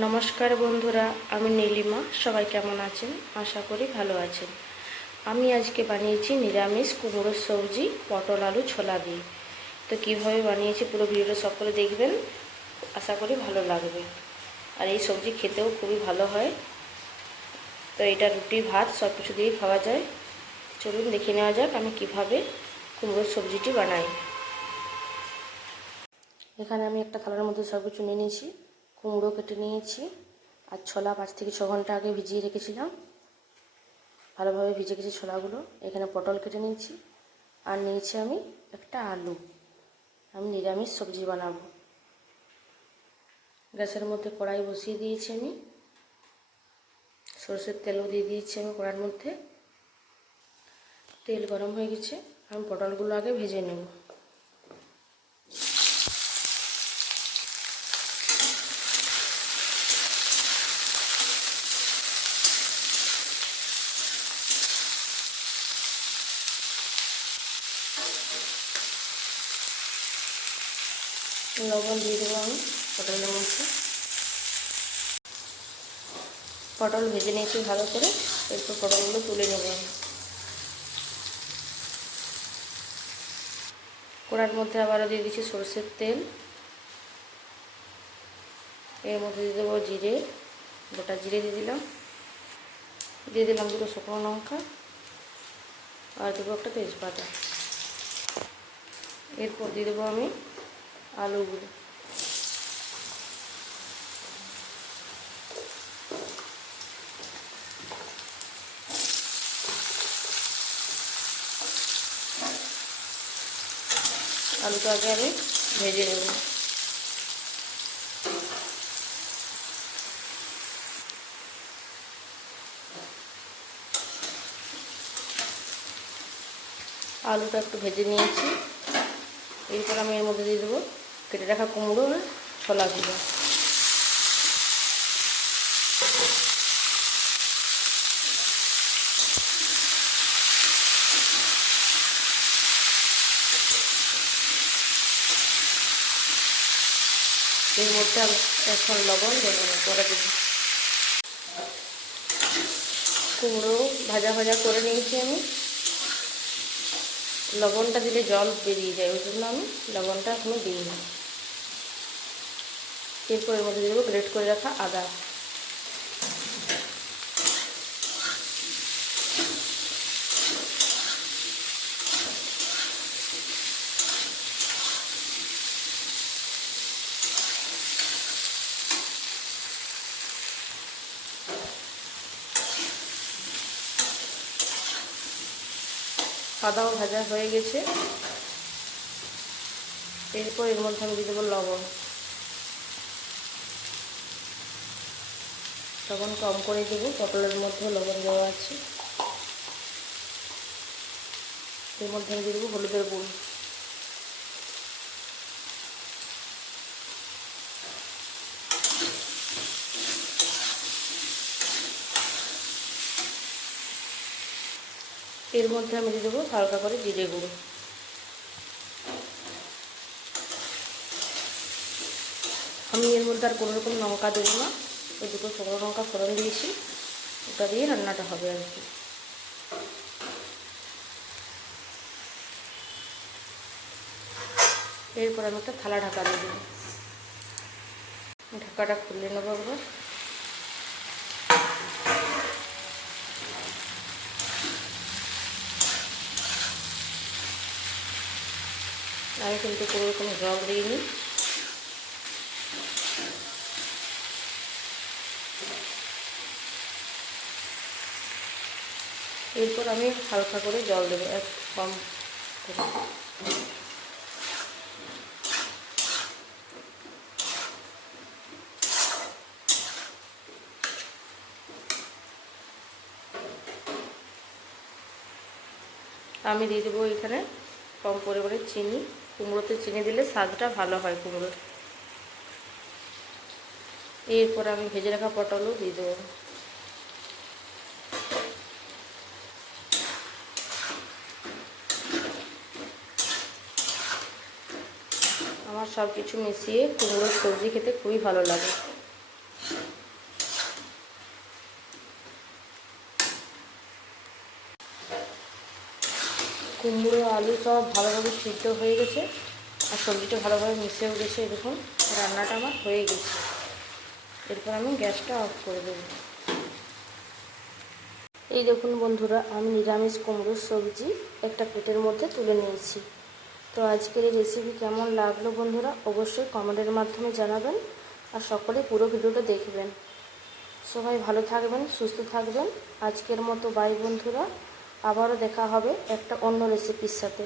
নমস্কার বন্ধুরা, আমি নীলিমা, সবাই কেমন আছেন? আশা করি ভালো আছেন। আমি আজকে বানিয়েছি নিরামিষ কুমড়োর সবজি, পটল আলু ছোলা দিয়ে। তো কীভাবে বানিয়েছি পুরো ভিডিওটা সকলে দেখবেন, আশা করি ভালো লাগবে। আর এই সবজি খেতেও খুবই ভালো হয়। তো এটা রুটি, ভাত সব কিছু দিয়েই খাওয়া যায়। চলুন দেখে নেওয়া যাক আমি কীভাবে কুমড়োর সবজিটি বানাই। এখানে আমি একটা থালার মধ্যে সব কিছু নিয়ে নিয়েছি। কুমড়ো কেটে নিয়েছি আর ছোলা পাঁচ থেকে ছ ঘণ্টা আগে ভিজিয়ে রেখেছিলাম। ভালোভাবে ভিজে গেছে ছোলাগুলো। এখানে পটল কেটে নিয়েছি। আর নিয়েছি আমি একটা আলু। আমি নিরামিষ সবজি বানাবো। গ্যাসের মধ্যে কড়াই বসিয়ে দিয়েছি আমি। সরষের তেলও দিয়ে দিয়েছি আমি কড়ার মধ্যে। তেল গরম হয়ে গেছে। আমি পটলগুলো আগে ভেজে নেব। লবণ দিয়ে দেবো আমি পটলের মধ্যে। পটল ভেজে নিয়েছি ভালো করে, এরপর পটলগুলো তুলে নেব আমি। কড়ার মধ্যে আবারও দিয়ে দিচ্ছি সরষের তেল। এর মধ্যে দিয়ে দেবো জিরে, গোটা জিরে দিয়ে দিলাম। দিয়ে দিলাম দুটো শুকনো লঙ্কা আর দেবো একটা তেজপাতা। এরপর দিয়ে দেবো আমি আলুগুলো। আলুটা আগে আমি ভেজে নেব। আলুটা একটু ভেজে নিয়েছি। এরপর আমি এর মধ্যে দিয়ে দেবো কেটে রাখা কুমড়ো আর ছোলাগুলো এর মধ্যে এখন লবণ না পরে দেবো। কুমড়ো ভাজা ভাজা করে নিয়েছি আমি। লবণটা দিলে জল বেরিয়ে যায়, ওই জন্য আমি লবণটা এখনও দিইনি। এরপর এর মধ্যে দিয়ে দেবো গ্রেট করে রাখা আদা। আদাও ভাজা হয়ে গেছে। এরপর এর মধ্যে আমি দিয়ে দেবো লবণ। লবণ কম করে দেবো, পটলের মধ্যে লবণ দেওয়া আছে। এর মধ্যে আমি দিয়ে দেবো হলুদের গুঁড়ো। এর মধ্যে আমি দিয়ে দেবো হালকা করে জিরে গুঁড়ো। আমি এর মধ্যে আর কোনো রকম লঙ্কা দেবো না। ওই দুটো শুকনো লঙ্কা ফোড়ন দিয়েছি, ওটা দিয়ে রান্নাটা হবে আর কি। এরপর আমি একটা থালা ঢাকা দিয়ে দেবো। ঢাকাটা খুলে নেব একবার। আমি কিন্তু কোনো রকম জল দিইনি। এরপর আমি হালকা করে জল দেবো, এক কম আমি দিয়ে দেবো এখানে কম পরিমাণে চিনি। কুমড়োতে চিনি দিলে স্বাদটা ভালো হয় কুমড়োর। এরপর আমি ভেজে রাখা পটলও দিয়ে দেবো। আমার সব কিছু মিশিয়ে কুমড়োর সবজি খেতে খুবই ভালো লাগে। কুমড়ো, আলু সব ভালোভাবে সিদ্ধ হয়ে গেছে আর সবজিটা ভালোভাবে মিশেও গেছে এরকম রান্নাটা আমার হয়ে গেছে। এরপর আমি গ্যাসটা অফ করে দেব। এই দেখুন বন্ধুরা, আমি নিরামিষ কুমড়োর সবজি একটা পেটের মধ্যে তুলে নিয়েছি। তো আজকের এই রেসিপি কেমন লাগল বন্ধুরা অবশ্যই কমেন্টের মাধ্যমে জানাবেন আর সকলে পুরো ভিডিওটা দেখবেন। সবাই ভালো থাকবেন, সুস্থ থাকবেন। আজকের মতো বাই বন্ধুরা। আবারও দেখা হবে একটা অন্য রেসিপির সাথে।